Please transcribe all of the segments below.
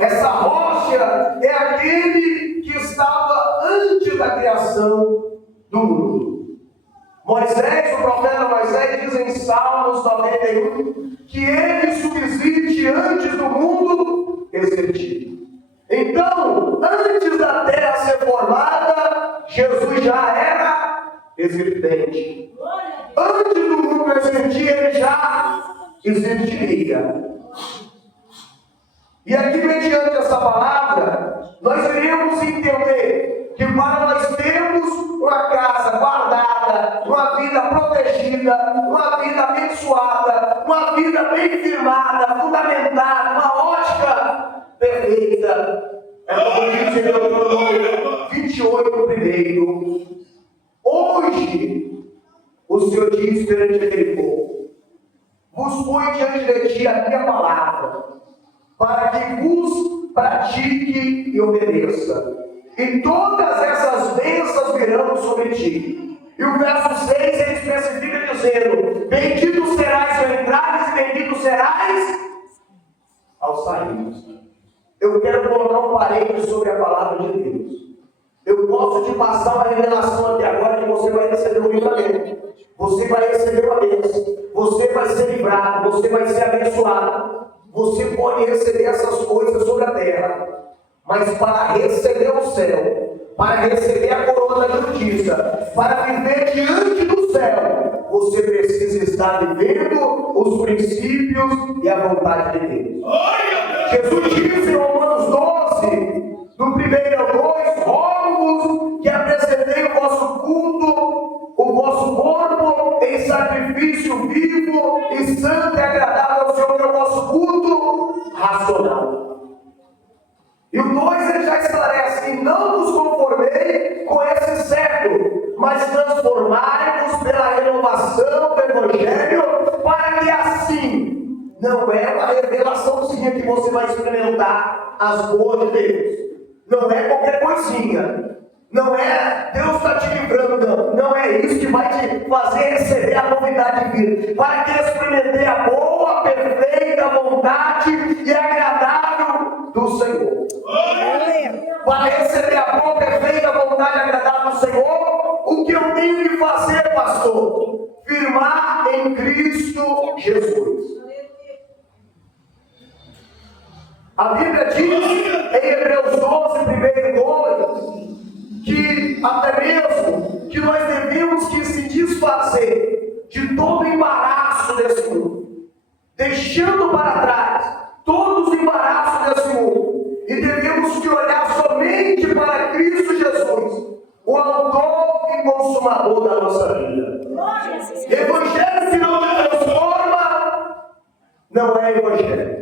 Essa rocha é aquele que estava antes da criação do mundo. Moisés, o profeta Moisés, diz em Salmos 91 que ele subsiste antes do mundo existir. Então, antes da terra ser formada, Jesus já era existente. Antes do mundo existir, ele já existiria. E aqui, mediante essa palavra, nós iremos entender que para nós termos uma casa guardada, uma vida protegida, uma vida abençoada, uma vida bem firmada, fundamentada, uma ótica perfeita, é como diz em Deuteronômio 28, primeiro. Hoje, o Senhor diz perante aquele povo: vos põe diante de ti a minha palavra, para que vos pratique e obedeça. E todas essas bênçãos virão sobre ti. E o verso 6 ele especifica dizendo: bendito serás ao entrares e bendito serás ao saíres. Eu quero colocar um parênteses sobre a palavra de Deus. Eu posso te passar uma revelação até agora que você vai receber um livramento. Você vai receber uma bênção. Você vai ser livrado. Você vai ser abençoado. Você pode receber essas coisas sobre a terra. Mas para receber o céu, para receber a coroa da justiça, para viver diante do céu, você precisa estar vivendo os princípios e a vontade de Deus. Jesus disse em Romanos 12, do 1 ao 2, rogo-vos que apresentei o vosso culto, o vosso corpo em sacrifício vivo e santo e agradável ao Senhor, que é o vosso culto racional. E o 2 ele já esclarece: e não vos conformei com esse século, mas transformai-vos pela renovação do Evangelho, para que assim, não é uma revelaçãozinha que você vai experimentar as boas de Deus, não é qualquer coisinha, não é Deus está te livrando, não é isso que vai te fazer receber a novidade de vida, para que experimente a boa, perfeita vontade e agradável do Senhor. Para receber a boa, perfeita vontade e agradável do Senhor, o que eu tenho que fazer, pastor? Firmar em Cristo Jesus. A Bíblia diz em Hebreus 12, 1 e 2, que até mesmo que nós devemos que se desfazer de todo o embaraço desse mundo, deixando para trás todos os embaraços desse mundo, e devemos que olhar somente para Cristo Jesus, o autor e consumador da nossa vida. Evangelho que não te transforma não é evangelho.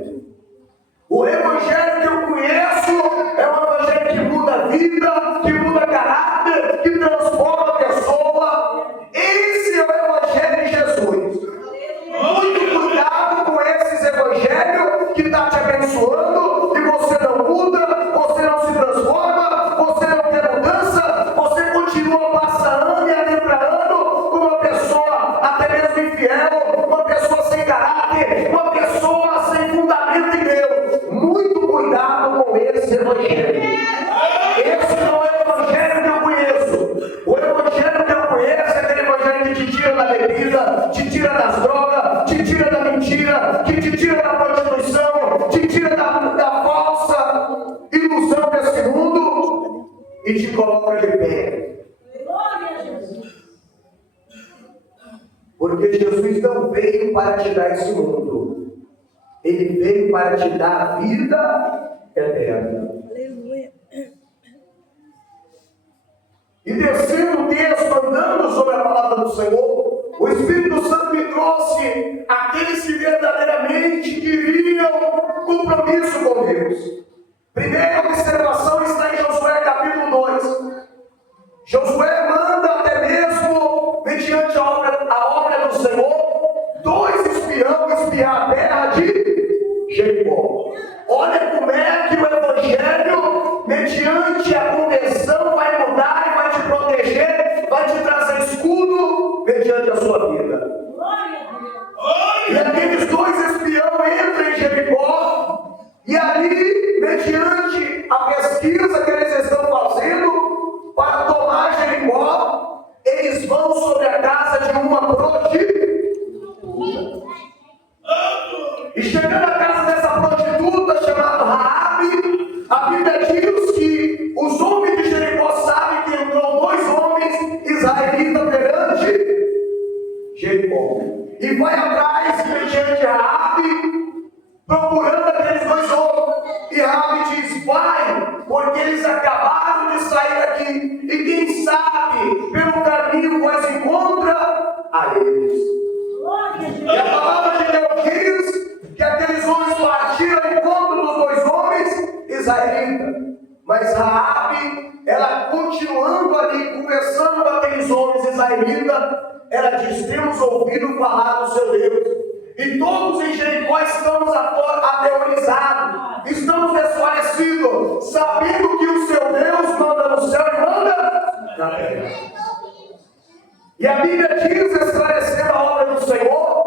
O evangelho que eu conheço é um evangelho que muda a vida, que muda caráter, que transforma a pessoa. Esse é o evangelho de Jesus. Muito cuidado com esses evangelhos que está te abençoando e você não muda, você não se transforma, você não quer mudança, você continua passando e adentrando como uma pessoa até mesmo infiel, uma pessoa sem caráter, uma pessoa sem fundamento em Deus. Muito cuidado com esse evangelho. Esse não é o evangelho que eu conheço. O evangelho que eu conheço é aquele evangelho que te tira da bebida, te tira das drogas, te tira da mentira, que te tira da prostituição, te tira da falsa ilusão desse mundo e te coloca de pé. Porque Jesus não veio para te dar esse mundo, Ele veio para te dar a vida eterna. Aleluia. E descendo o texto, andando sobre a palavra do Senhor, o Espírito Santo me trouxe aqueles que verdadeiramente queriam compromisso com Deus. Primeira observação está em Josué capítulo 2. Josué manda até mesmo, mediante a obra do Senhor, 2 espiões espiar a terra de Jericó. Olha como é que o Evangelho, mediante a conversão, vai mudar e vai te proteger, vai te trazer escudo mediante a sua vida. E aqueles 2 espiões entram em Jericó, e ali, mediante mediante a pesquisa que eles estão fazendo para tomar Jericó, eles vão sobre a casa de uma prostituta. E chegando à casa dessa prostituta chamada Raabe, a Bíblia diz que os homens de Jericó sabem que entrou 2 homens israelitas perante Jericó. E vai atrás, mediante Raabe, procurando aqueles 2 homens. E Raabe diz: vai, porque eles acabaram de sair daqui. E quem sabe, pelo caminho vos encontra a eles. E a palavra de Deus diz que aqueles homens partiram ao encontro dos 2 homens israelitas. Mas Raabe, ela continuando ali, conversando com aqueles homens israelitas, ela diz: temos ouvido falar do seu Deus. E todos em Jericó estamos aterrorizados, estamos desfalecidos, sabendo que o seu Deus manda no céu e manda na terra. E a Bíblia diz, esclarecendo a obra do Senhor,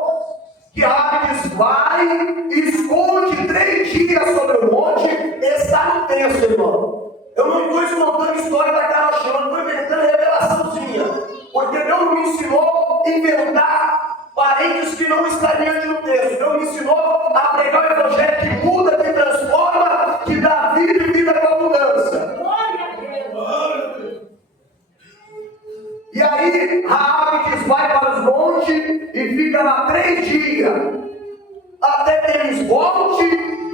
que Raabe diz: vai e esconde 3 dias sobre o monte. Está no texto, irmão. Eu não estou contando a história daquela chama, não estou inventando revelaçãozinha, porque Deus me ensinou a inventar parentes que não estariam no texto. Deus me ensinou a pregar o evangelho que muda, que transforma, que dá vida e vida com abundância. E aí Raabe diz: vai para os montes e fica lá 3 dias, até que eles voltem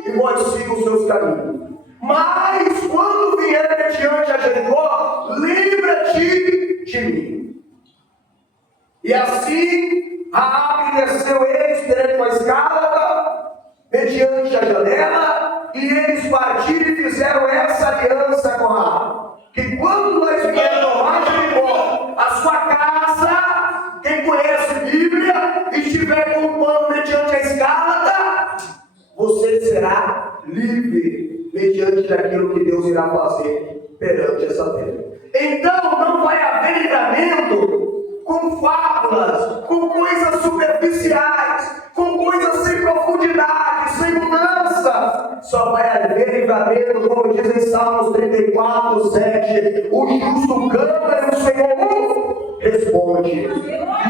e vós sigam os seus caminhos. Mas quando vier mediante a Jericó, lembra-te de mim. E assim Raabe desceu eles perante uma escada, mediante a janela, e eles partiram e fizeram essa aliança com Raabe: que quando nós viermos tomar Jericó, a sua casa, quem conhece Bíblia, e estiver com o pano mediante a escada, você será livre mediante daquilo que Deus irá fazer perante essa terra. Então não vai haver livramento com fábulas, com coisas superficiais, com coisas sem profundidade, sem mudança. Só vai haver livramento, como diz em Salmos 34, 7. O justo canta e o Senhor responde.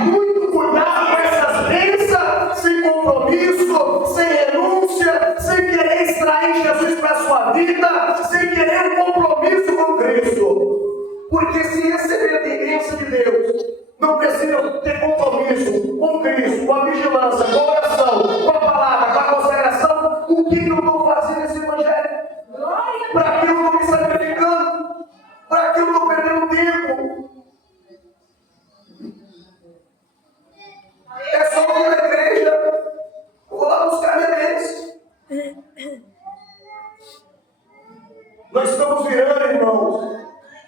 Muito cuidado com essas bênçãos, sem compromisso, sem renúncia, sem querer extrair Jesus para a sua vida, sem querer um compromisso com Cristo. Porque se receber a tendência de Deus, não precisa ter compromisso com Cristo, com a vigilância, com a oração, com a palavra, com a consagração. O que eu estou fazendo nesse evangelho? Para que eu estou me sacrificando? Para que eu estou perdendo tempo? É só ir na igreja, vou lá buscar minha bênção. Nós estamos virando, irmãos,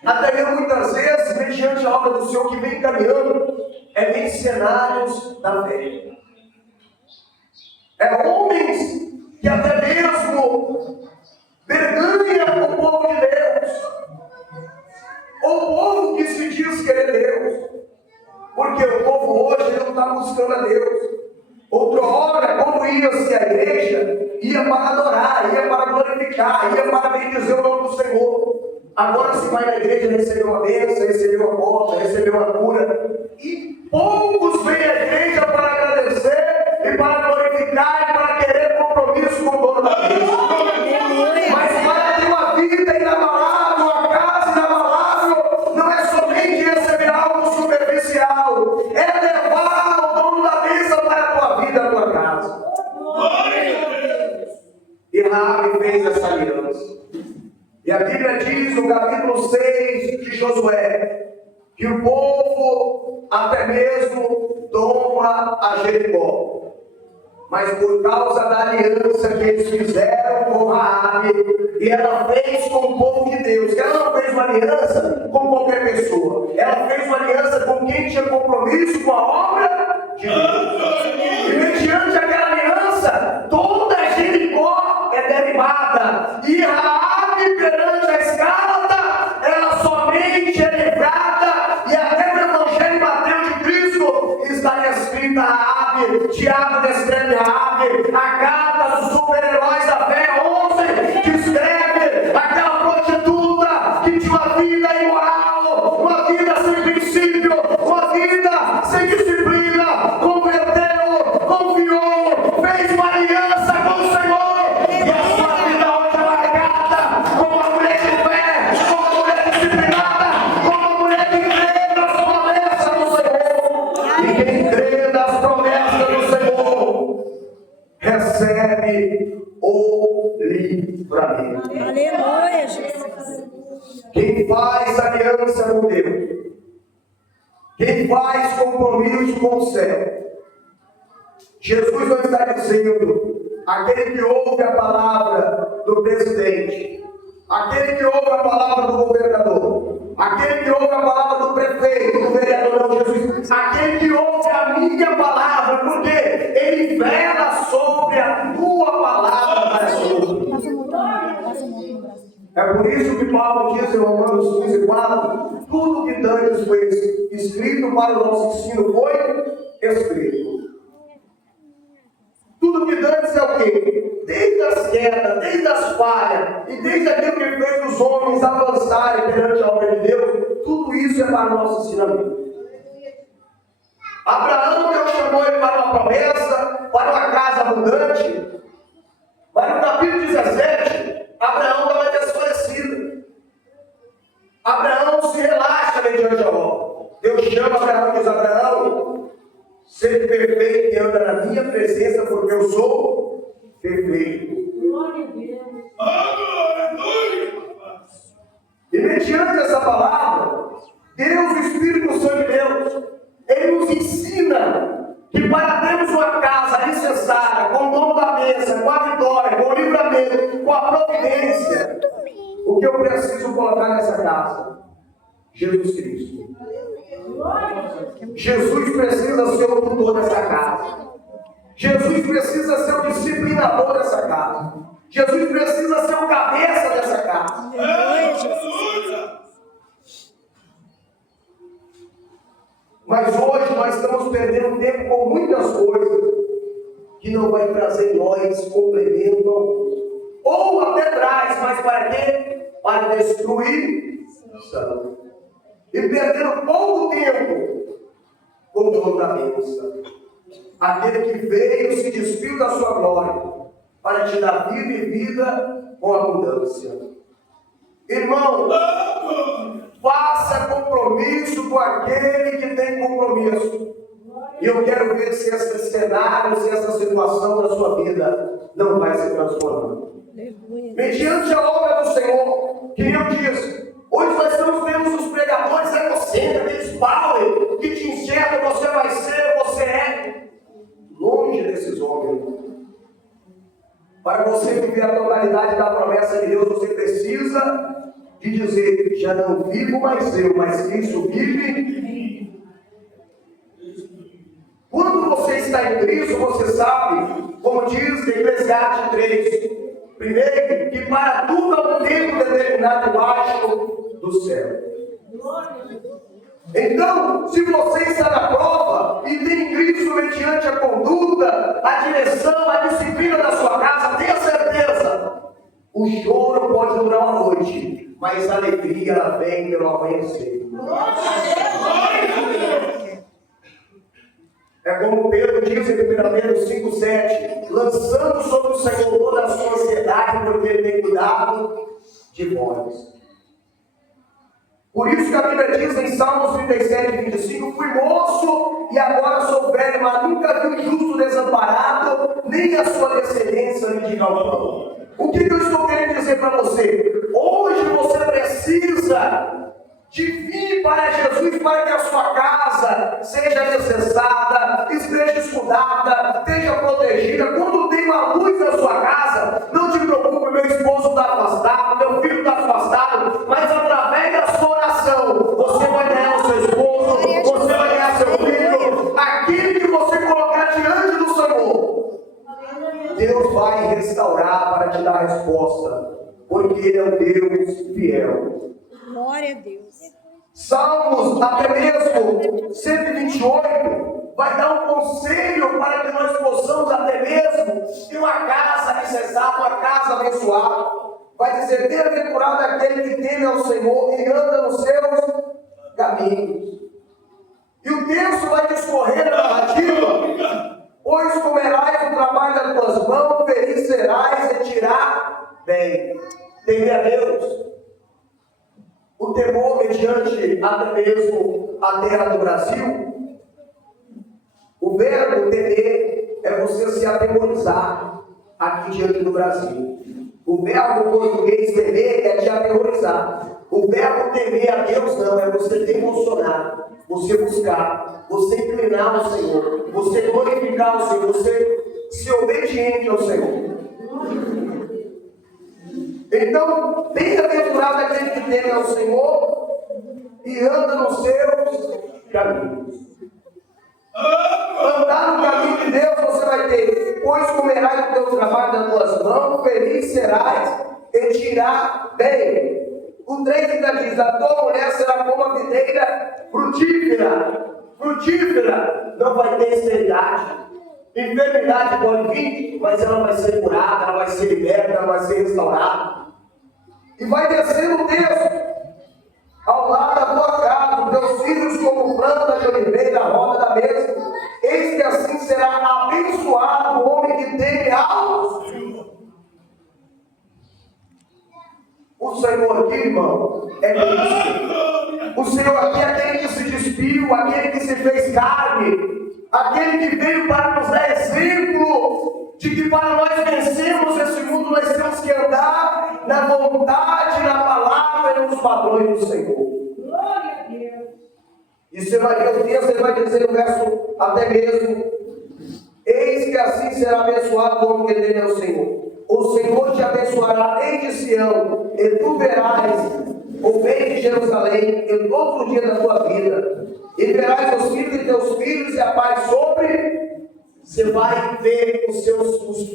até eu muitas vezes, mediante a obra do Senhor que vem caminhando, em cenários da fé. Homens que até mesmo vergonham o povo de Deus, ou o povo que se diz querer Deus, porque o povo hoje não está buscando a Deus. Outrora, quando ia-se à igreja, ia para adorar, ia para glorificar, ia para bendizer o nome do Senhor. Agora se vai na igreja, recebeu uma bênção, recebeu uma porta, recebeu uma cura. E poucos vêm à igreja para agradecer e para glorificar e para querer compromisso com o dono da bênção. Mas para ter uma vida inabalável, uma casa inabalável, não é somente receber algo superficial, é levar o dono da bênção para a tua vida, a tua casa. E Raabe fez essa aliança. E a Bíblia diz no capítulo 6 de Josué, que o povo até mesmo toma a Jericó. Mas por causa da aliança que eles fizeram com Raabe, e ela fez com o povo de Deus, que ela não fez uma aliança com qualquer pessoa, ela fez uma aliança com quem tinha compromisso com a obra de Deus. E mediante aquela aliança, toda Jericó é derribada, e Raabe perante a escada, ela somente é livrada, e até no Evangelho Mateus de Cristo está escrita Raabe, Tiago descreve Raabe, a carta dos super-heróis da fé 11 descreve livramento. Aleluia, Jesus. Quem faz aliança com Deus, quem faz compromisso com o céu, Jesus não está dizendo aquele que ouve a palavra do presidente, aquele que ouve a palavra do governador, aquele que ouve a palavra do prefeito, do vereador, não, Jesus, aquele que ouve a minha palavra, porque ele vela sobre a tua palavra para sempre. É por isso que Paulo diz em Romanos 15:4, tudo que dantes foi escrito para o nosso ensino foi escrito. Tudo que dantes é o quê? Desde as quedas, desde as falhas, e desde aquilo que fez os homens avançarem perante a obra de Deus, tudo isso é para o nosso ensinamento. Abraão, Deus chamou ele para uma promessa, para uma casa abundante, mas no capítulo 17, Abraão estava desfalecido. Abraão se relaxa mediante a obra. Deus chama Abraão e diz: Abraão, seja perfeito e anda na minha presença, porque eu sou perfeito. Glória a Deus. E mediante essa palavra, Deus, o Espírito Santo de Deus, ele nos ensina que para termos uma casa alicerçada, com o dono da mesa, com a vitória, com o livramento, com a providência, o que eu preciso colocar nessa casa? Jesus Cristo. Jesus precisa ser o tutor dessa casa. Jesus precisa ser o disciplinador dessa casa. Jesus precisa ser o cabeça dessa casa. Mas hoje nós estamos perdendo tempo com muitas coisas que não vai trazer em nós complemento algum. Ou até traz, mas para quê? Para destruir. E perdendo pouco tempo com o dono da bênção. Aquele que veio se despiu da sua glória para te dar vida e vida com abundância. Irmão, faça compromisso com aquele que tem compromisso. E eu quero ver se esse cenário, se essa situação da sua vida não vai se transformar. Mediante a obra do Senhor, que eu disse, hoje nós estamos vendo os pregadores egocêntricos, aqueles power que te enxergam, você vai ser, você é. Longe desses homens. Para você viver a totalidade da promessa de Deus, você precisa de dizer: já não vivo mais eu, mas Cristo vive. Quando você está em Cristo, você sabe, como diz Eclesiastes 3, primeiro, que para tudo há um tempo determinado debaixo do céu. Então, se você está na prova e tem Cristo mediante a conduta, a direção, a disciplina da sua casa, tenha certeza, o choro pode durar uma noite, mas a alegria ela vem pelo amanhecer. É como Pedro diz em 1 Pedro 5,7, lançando sobre o Senhor toda a sua ansiedade, porque Ele tem cuidado de vós. Por isso que a Bíblia diz em Salmos 37:25, fui moço e agora sou velho, mas nunca vi o justo desamparado, nem a sua descendência lhe diga o pão. O que eu estou querendo dizer para você? Hoje você precisa de vir para Jesus, para que a sua casa seja alicerçada, esteja escudada, esteja protegida. Quando tem uma luz na sua casa, não te preocupe, meu esposo está afastado, meu filho está afastado, mas através da sua oração, você vai ganhar o seu esposo, você vai ganhar seu filho, aquilo que você colocar diante do Senhor, Deus vai restaurar para te dar a resposta, porque Ele é um Deus fiel. Glória a Deus. Salmos, até mesmo 128, vai dar um conselho para que nós possamos até mesmo ter uma casa alicerçada, uma casa abençoada. Vai dizer: bem-aventurado aquele que teme ao Senhor e anda nos seus caminhos. E o texto vai discorrer na narrativa: pois comerás o trabalho das tuas mãos, feliz serás e tirar bem. Temer a Deus. O temor mediante até mesmo a terra do Brasil. O verbo temer é você se atemorizar aqui diante do Brasil. O verbo português temer é te aterrorizar. O verbo temer a Deus não, é você te emocionar, você buscar, você inclinar ao Senhor, você glorificar ao Senhor, você ser obediente ao Senhor. Então, bem-aventurado aquele que teme ao Senhor e anda nos seus caminhos. Andar no caminho de Deus você vai ter, pois comerás do teu trabalho das tuas mãos, feliz serás e te irá bem. O 3 ainda diz: a tua mulher será como a videira frutífera, não vai ter esterilidade. Enfermidade pode vir, mas ela vai ser curada, ela vai ser liberta, ela vai ser restaurada. E vai descer o texto ao lado da tua casa, os teus filhos como planta de oliveira, a roda da mesa. Eis que assim será abençoado o homem que teme ao Senhor. O Senhor aqui, irmão, é Cristo. O Senhor aqui é aquele que se despiu, aquele que se fez carne, aquele que veio para nos dar exemplo de que para nós vencermos esse mundo nós temos que andar na vontade, na palavra e nos padrões do Senhor. Glória a Deus. E você vai ver o texto, ele vai dizer no verso até mesmo: eis que assim será abençoado o homem que teme ao Senhor. O Senhor te abençoará desde Sião, e tu verás o bem de Jerusalém em todo o dia da tua vida. E verás os filhos de teus filhos e a paz sobre. Você vai ver os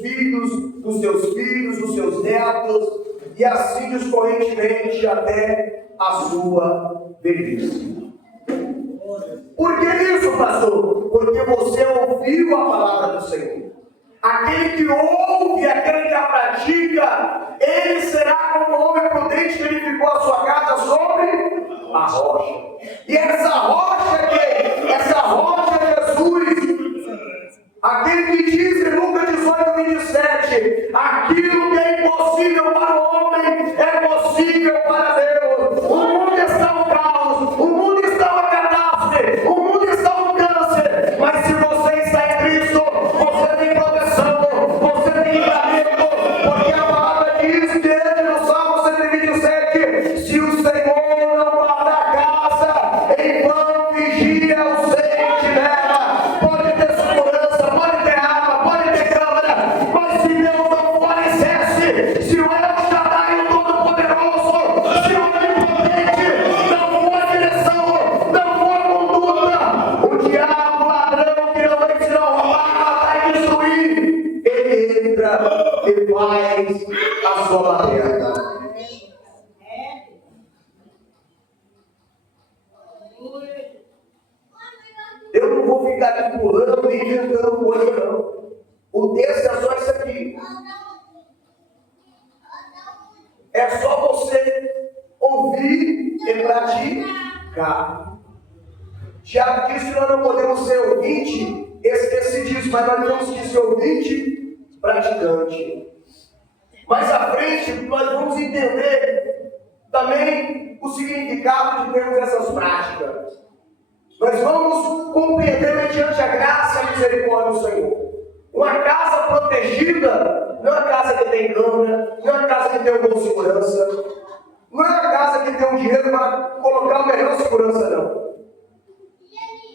filhos dos teus filhos, os seus netos, e assim descorrentemente até a sua velhice. Por que isso, pastor? Porque você ouviu a palavra do Senhor. Aquele que ouve, aquele que a pratica, ele será como um homem prudente que edificou a sua casa sobre a rocha. E essa rocha é quem? Essa rocha é Jesus. Aquele que diz em Lucas 18:27, aquilo que é impossível para o homem é possível para Deus. O mundo está no caos, o mundo está na catástrofe, o mundo está no câncer, mas se você está em Cristo, você tem proteção, você tem livramento, porque a palavra diz que ele no Salmo 127, se o Senhor não guarda a casa, em vão vigia o sentinela. Pode ter segurança, pode ter arma, pode ter câmera, mas se Deus não for alicerce, se o El Shaddai, o Todo-Poderoso, se o Onipotente não for direção, não for conduta, o diabo, ladrão que não vem senão roubar, matar e destruir, ele entra e faz a sua baderna. Eu não vou ficar aqui pulando e inventando coisa, não. O texto é só isso aqui. É só você ouvir e praticar. Tiago disse que nós não podemos ser ouvinte, esqueci disso, mas nós temos que ser ouvinte praticante. Mais à frente, nós vamos entender também o significado de termos essas práticas. Nós vamos compreender mediante a graça e a misericórdia do Senhor. Uma casa protegida não é uma casa que tem câmera, não é uma casa que tem uma boa segurança, não é uma casa que tem um dinheiro para colocar a melhor segurança, não.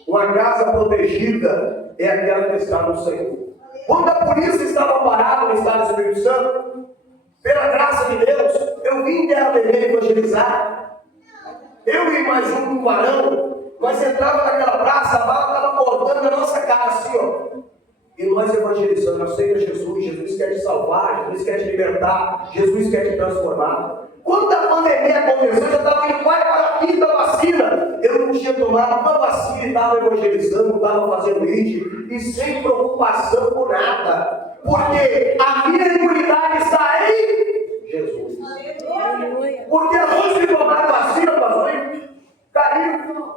Uma casa protegida é aquela que está no Senhor. Quando a polícia estava parada no estado do Espírito Santo, pela graça de Deus, eu vim em Terra Vermelha evangelizar. Eu e mais um varão, nós entrávamos naquela praça, a bala estava cortando a nossa cara assim, ó. E nós evangelizando, aceita Jesus, Jesus quer te salvar, Jesus quer te libertar, Jesus quer te transformar. Quando a pandemia aconteceu, eu estava indo quase para a quinta vacina. Eu não tinha tomado uma vacina e estava evangelizando, estava fazendo isso, e sem preocupação por nada. Porque a minha imunidade está em Jesus. Porque antes de tomar a vacina, pastor, caiu.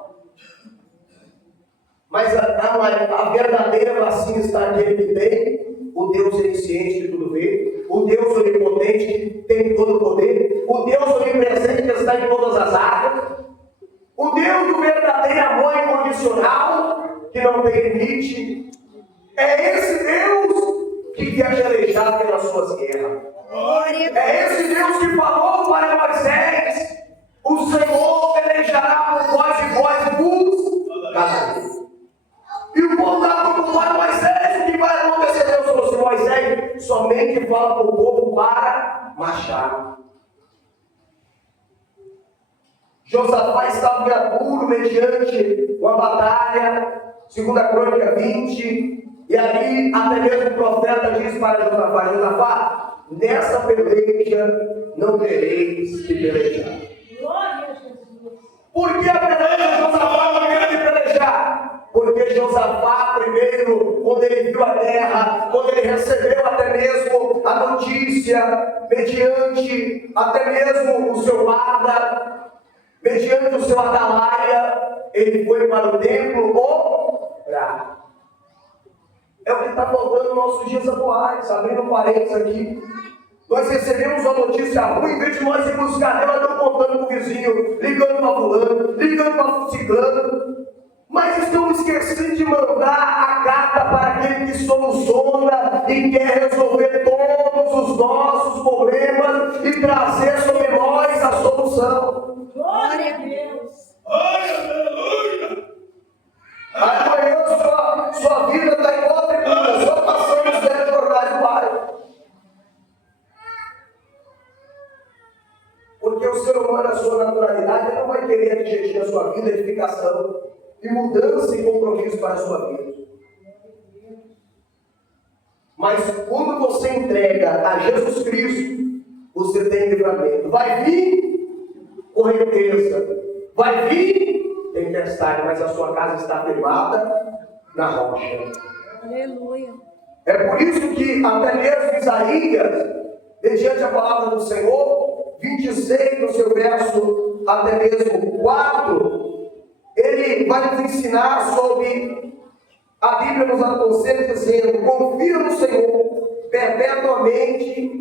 Mas a verdadeira vacina está naquele que tem o Deus onisciente que tudo vê, o Deus onipotente que tem todo o poder, o Deus onipresente que está em todas as áreas, o Deus do verdadeiro amor incondicional que não tem limite. É esse Deus que quer te alejar pelas suas guerras. É esse Deus que falou para Moisés: o Senhor pelejará por vós e vós vos calareis. E o povo estava preocupado: Moisés, o que vai acontecer? Deus falou assim: Moisés somente fala para o povo para marchar. Josafá estava em apuro mediante uma batalha, 2 Crônica 20, e ali até mesmo o profeta diz para Josafá: Josafá, nessa peleja não tereis que pelejar. Por que a peleja Josafá não queria pelejar? Porque Josafá, primeiro, quando ele viu a guerra, quando ele recebeu até mesmo a notícia, mediante até mesmo o seu guarda, mediante o seu atalaia, ele foi para o templo orar. É o que está faltando nos nossos dias atuais. Abrindo parênteses aqui, nós recebemos uma notícia ruim, em vez de nós ir buscar, nós estamos contando com o vizinho, ligando para fulano, ligando para ciclano, mas estamos esquecendo de mandar a carta para aquele que soluciona e quer resolver todos os nossos problemas e trazer sobre nós a solução. Glória a Deus. Aleluia! Amanhã sua vida está igual a tribuna, só passando os 10 jornais do bairro. Porque o ser humano, a sua naturalidade, ele não vai querer atingir na sua vida edificação e mudança e compromisso para a sua vida. Mas quando você entrega a Jesus Cristo, você tem livramento. Vai vir correnteza, vai vir tempestade, mas a sua casa está firmada na rocha. Aleluia. É por isso que até mesmo Isaías, mediante a palavra do Senhor, 26 no seu verso, até mesmo 4, ele vai nos ensinar sobre, a Bíblia nos aconselha dizendo: confia no Senhor perpetuamente,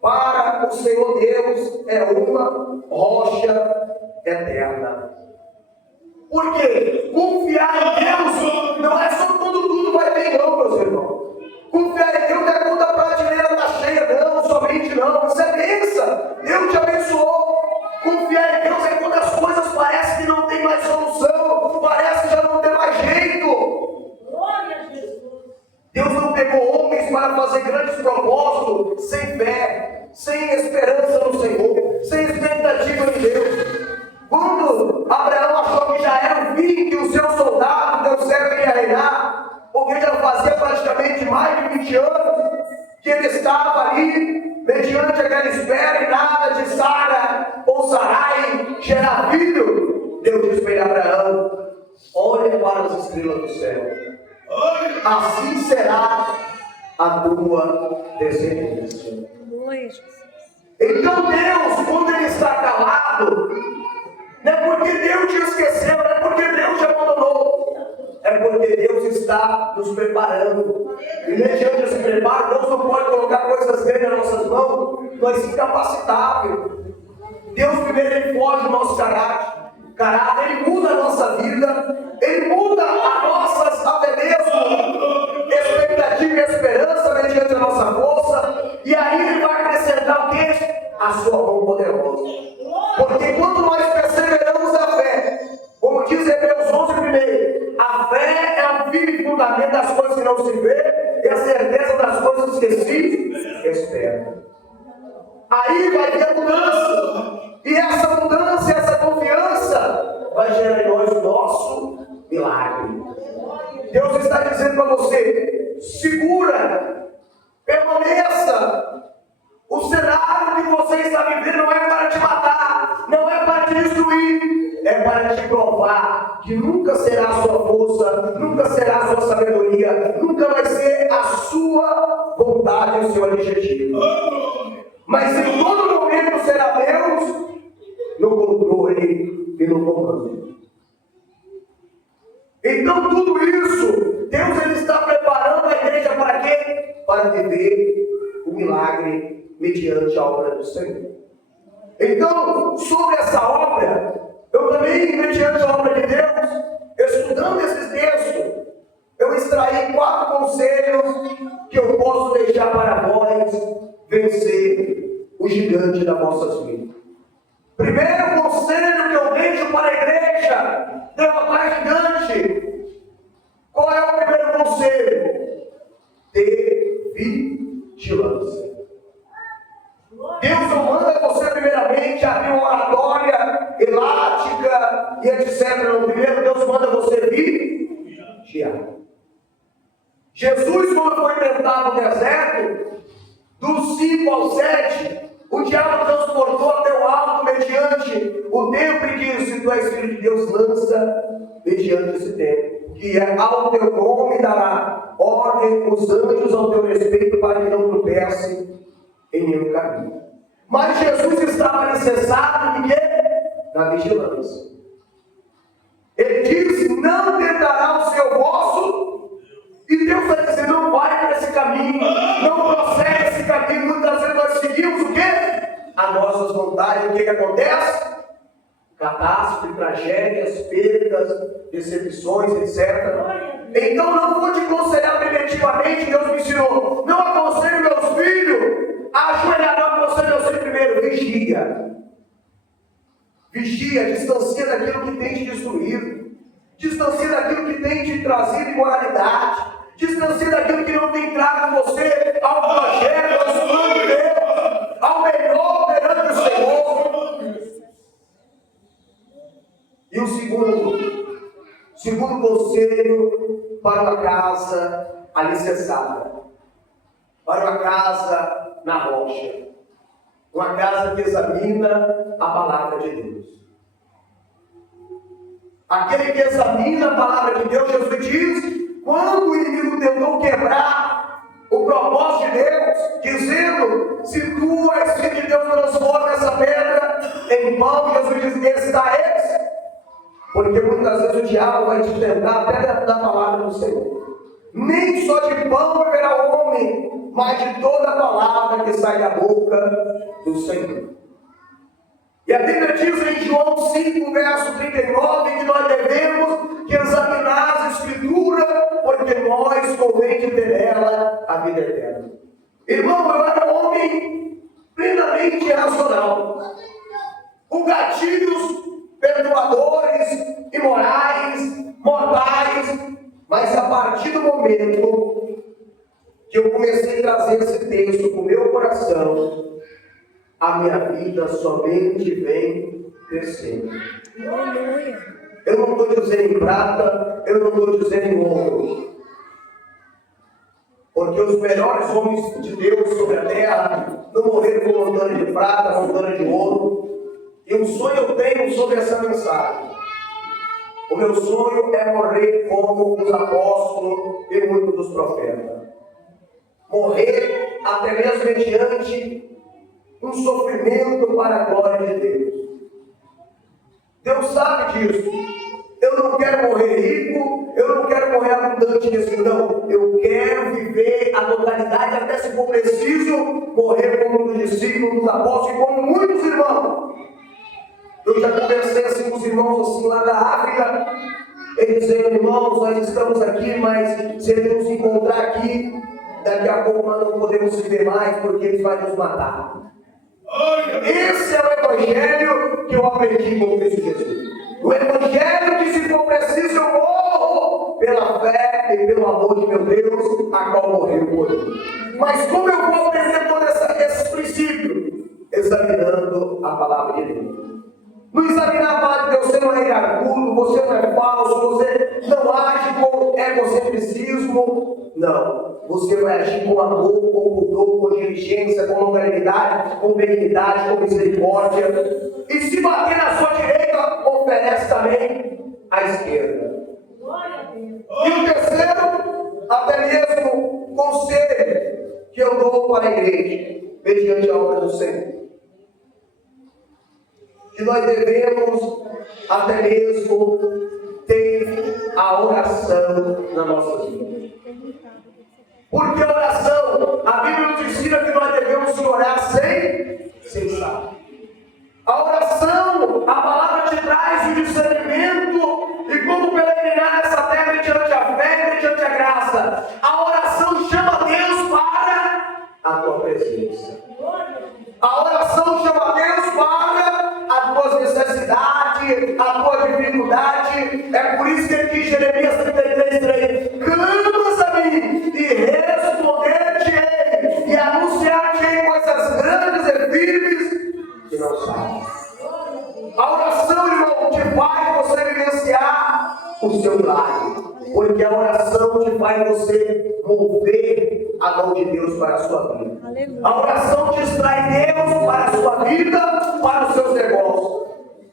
para o Senhor Deus é uma rocha eterna. Por quê? Confiar em Deus não é só quando tudo vai bem, não, meus irmãos. Confiar em Deus não é quando a prateleira está cheia, não, somente não. Isso é bênção. Deus te abençoou. Confiar em Deus é quando as coisas parecem que não tem mais solução, parece que já não tem mais jeito. Glória a Jesus. Deus não pegou homens para fazer grandes propósitos sem fé, sem esperança no Senhor, sem expectativa em Deus. Quando Abraão achou que já era o fim, que o seu soldado, Deus servo, iria reinar, porque já fazia praticamente mais de 20 anos que ele estava ali, mediante aquela espera, e nada de Sara ou Sarai gerar filho, Deus disse para Abraão: olha para as estrelas do céu, assim será a tua descendência. Glória a Jesus. Então Deus, quando Ele está calado, não é porque Deus te esqueceu, não é porque Deus te abandonou, é porque Deus está nos preparando. E mediante esse preparo, Deus não pode colocar coisas grandes nas nossas mãos, nós incapacitáveis. Deus primeiro Ele forja o nosso caráter, Ele muda a nossa vida, Ele muda as nossas, até mesmo, expectativa e esperança mediante a nossa força, e aí Ele vai acrescentar o quê? A sua mão poderosa. Porque quando nós perseveramos na fé, como diz Hebreus 11:1, a fé é o firme fundamento das coisas que não se vê e a certeza das coisas que se esperam. Aí vai ter mudança, e essa mudança, essa confiança vai gerar em nós o nosso milagre. Deus está dizendo para você: segura, permaneça. O cenário que você está vivendo não é para te matar, não é para te destruir, é para te provar que nunca será a sua força, nunca será a sua sabedoria, nunca vai ser a sua vontade, o seu objetivo. Mas em todo momento será Deus no controle e no comando. Então tudo isso, Deus ele está preparando a igreja para quê? Para viver o milagre mediante a obra do Senhor. Então, sobre essa obra, eu também, mediante a obra de Deus, estudando esses textos, eu extraí 4 conselhos que eu posso deixar para vós vencer o gigante das vossas vidas. Primeiro conselho que eu deixo para a igreja: derrotar gigante. Qual é o primeiro conselho? Ter vigilância. Deus não manda você primeiramente abrir uma oratória elástica e etc. No primeiro, Deus manda você vigiar. Jesus, quando foi tentado no deserto, do 5 ao 7, o diabo transportou até o alto mediante o tempo em que, se tu és filho de Deus, lança mediante esse tempo, que é ao teu nome dará ordem os anjos ao teu respeito, para que não tropece em nenhum caminho. Mas Jesus estava alicerçado em quê? Na vigilância. Ele diz: não tentará o seu vosso, e Deus está dizendo: não vai por esse caminho, não prossegue esse caminho. Muitas vezes nós seguimos o quê? As nossas vontades. O que acontece? Catástrofe, tragédias, perdas, decepções, etc. Então não vou te aconselhar preventivamente. Deus me ensinou: não aconselho meus filhos a ajoelhar, não aconselho meus filhos primeiro. Vigia. Vigia, distancia daquilo que tem te destruído, distancia daquilo que tem te trazido imoralidade, distancia daquilo que não tem trago você ao projeto, ao plano de Deus, ao melhor perante o Senhor. E o segundo conselho para uma casa alicerçada, para uma casa na rocha, uma casa que examina a palavra de Deus. Aquele que examina a palavra de Deus, Jesus diz, quando o inimigo tentou quebrar o propósito de Deus, dizendo: se tu és filho de Deus, transforma essa pedra em pão. Jesus diz: está esse. Porque muitas vezes o diabo vai te tentar até da palavra do Senhor. Nem só de pão viverá o homem, mas de toda a palavra que sai da boca do Senhor. E a Bíblia diz em João 5, verso 39, que nós devemos que examinar as Escrituras, porque nós convém de ter nela a vida eterna. Irmão, eu era um homem plenamente racional, com gatilhos perturbadores, imorais, mortais, mas a partir do momento que eu comecei a trazer esse texto para o meu coração, a minha vida somente vem crescendo. Aleluia. Eu não estou dizendo em prata, eu não estou dizendo em ouro. Porque os melhores homens de Deus sobre a terra não morreram com montanha de prata, montanha de ouro. E um sonho eu tenho sobre essa mensagem. O meu sonho é morrer como os apóstolos e muitos dos profetas. Morrer até mesmo mediante um sofrimento para a glória de Deus. Deus sabe disso. Eu não quero morrer rico, eu não quero morrer abundante nesse mundo. Não, eu quero viver a totalidade, até se for preciso, morrer como um dos discípulos, dos apóstolos e como muitos irmãos. Eu já conversei assim com os irmãos assim, lá da África, eles dizendo: irmãos, nós estamos aqui, mas se eles nos encontrar aqui, daqui a pouco nós não podemos se ver mais, porque eles vão nos matar. Esse é o Evangelho que eu aprendi com Cristo Jesus. O Evangelho que, se for preciso, eu morro pela fé e pelo amor de meu Deus, a qual morreu por mim. Mas como eu vou aprender todos esses princípios? Examinando a palavra de Deus. No examinar a palavra de Deus, você não é iracudo, você não é falso, você não age com egocentrismo. Não. Você vai agir com amor, com pudor, com diligência, com longanimidade, com benignidade, com misericórdia. E se bater na sua direita, oferece também à esquerda. E o terceiro, até mesmo conselho que eu dou para a igreja, mediante a obra do Senhor. Que nós devemos até mesmo ter a oração na nossa vida. Porque a oração, a Bíblia nos ensina que nós devemos orar sem cessar. A oração, a palavra te traz o discernimento e como peregrinar nessa terra mediante a fé e mediante a graça. A oração chama Deus para a tua presença. A oração que não sabe. A oração, irmão, te faz você vivenciar o seu milagre. Porque a oração te faz você mover a mão de Deus para a sua vida. Aleluia. A oração te traz Deus para a sua vida, para os seus negócios.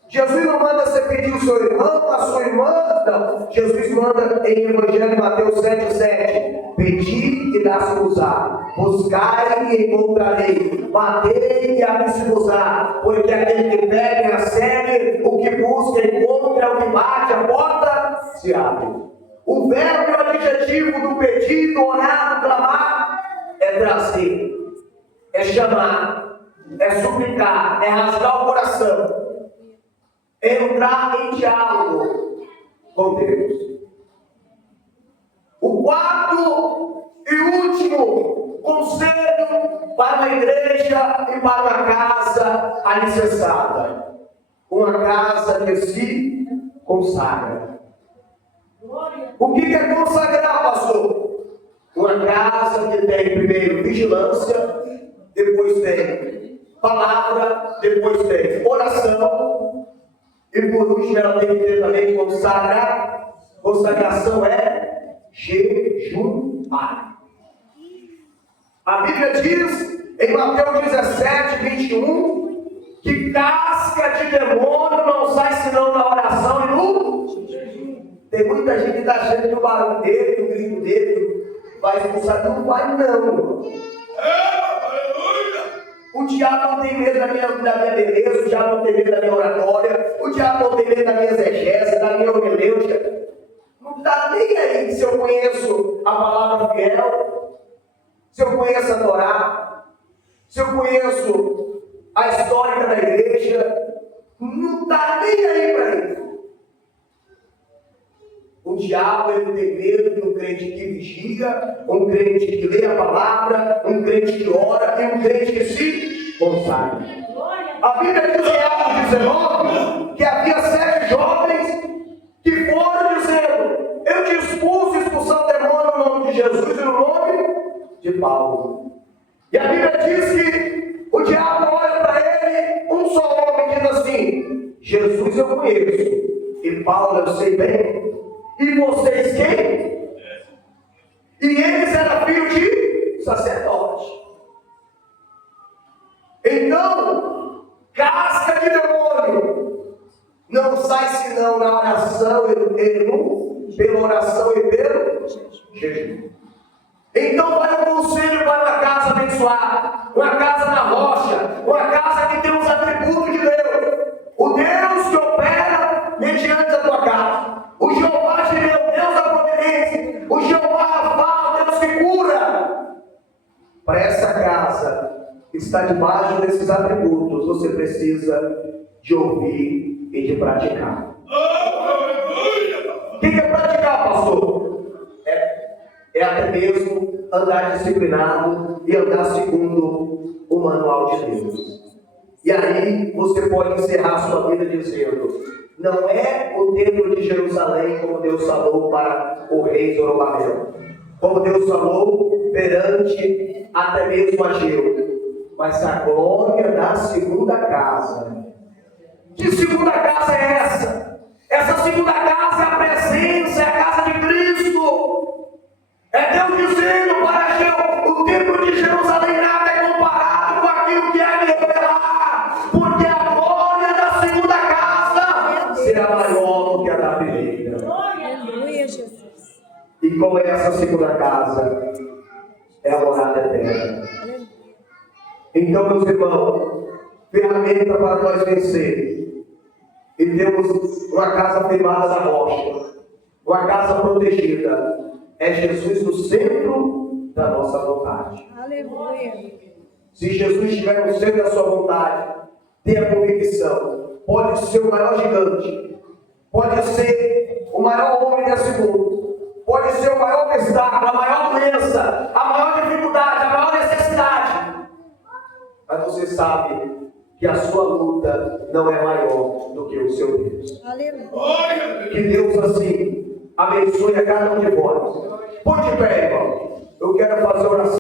Jesus não manda você pedir o seu irmão, a sua irmã, não. Jesus manda em Evangelho de Mateus 7,7: pedi e dá-se-vos-á, buscai e encontrarei, batei e abri-se-vos-á, porque aquele que pede recebe, o que busca encontra, o que bate a porta se abre. O verbo e o adjetivo do pedir, do orar, do clamar é trazer, é chamar, é suplicar, é rasgar o coração, entrar em diálogo com Deus. O quarto e último conselho para uma igreja e para uma casa alicerçada: uma casa que se consagra. O que é consagrar, pastor? Uma casa que tem primeiro vigilância, depois tem palavra, depois tem oração, e por último ela tem que ter também consagrar. Consagração é jejuar. A Bíblia diz em Mateus 17:21 que casca de demônio não sai senão na oração e no jejum. Tem muita gente que está achando que o barulho dele, o grito dele vai expulsar. Não vai, não. O diabo não tem medo da minha beleza, o diabo não tem medo da minha oratória, o diabo não tem medo da minha exegese, da minha hermenêutica. Não está nem aí se eu conheço a palavra fiel, se eu conheço a Torá, se eu conheço a história da igreja. Não está nem aí para isso. O diabo, ele tem medo de um crente que vigia, um crente que lê a palavra, um crente que ora e um crente que se consagra. A Bíblia diz em Atos 19 que havia 7 jovens que foram dizendo: eu te expulsar o demônio no nome de Jesus e no nome de Paulo. E a Bíblia diz que o diabo olha para ele, um só homem, diz assim: Jesus eu conheço, e Paulo eu sei bem. E vocês quem? E eles eram filhos de sacerdote. Então, casca de demônio não sai senão na oração e pela oração e pelo jejum. Então vai um conselho para uma casa abençoada, uma casa na rocha, uma casa que tem os atributos de Deus. O Deus que opera mediante a tua casa. O Jeová Jireh, Deus da providência. O Jeová Rafa, Deus que cura. Para essa casa estar debaixo desses atributos, você precisa de ouvir e de praticar. O que é praticar, pastor? É até mesmo andar disciplinado e andar segundo o manual de Deus. E aí você pode encerrar a sua vida dizendo: não é o templo de Jerusalém como Deus falou para o rei Zorobabel, como Deus falou perante até mesmo Ageu, mas a glória da segunda casa. Que segunda casa é essa? Essa segunda casa é a presença, é a casa de Cristo. É Deus dizendo para Ageu: o templo de Jerusalém nada é comparado com aquilo que há de revelar, porque a glória da segunda casa será maior do que a da primeira. Aleluia, Jesus. E qual é essa segunda casa? É a morada eterna. Então, meus irmãos, ferramenta para nós vencer. E temos uma casa firmada na rocha, uma casa protegida. É Jesus no centro da nossa vontade. Aleluia. Se Jesus estiver no centro da sua vontade, tenha convicção. Pode ser o maior gigante, pode ser o maior homem desse mundo, pode ser o maior obstáculo, a maior doença, a maior dificuldade, a maior necessidade. Mas você sabe que a sua luta não é maior do que o seu Deus. Aleluia. Que Deus assim abençoe a cada um de vós. Ponte de pé, irmão. Eu quero fazer oração.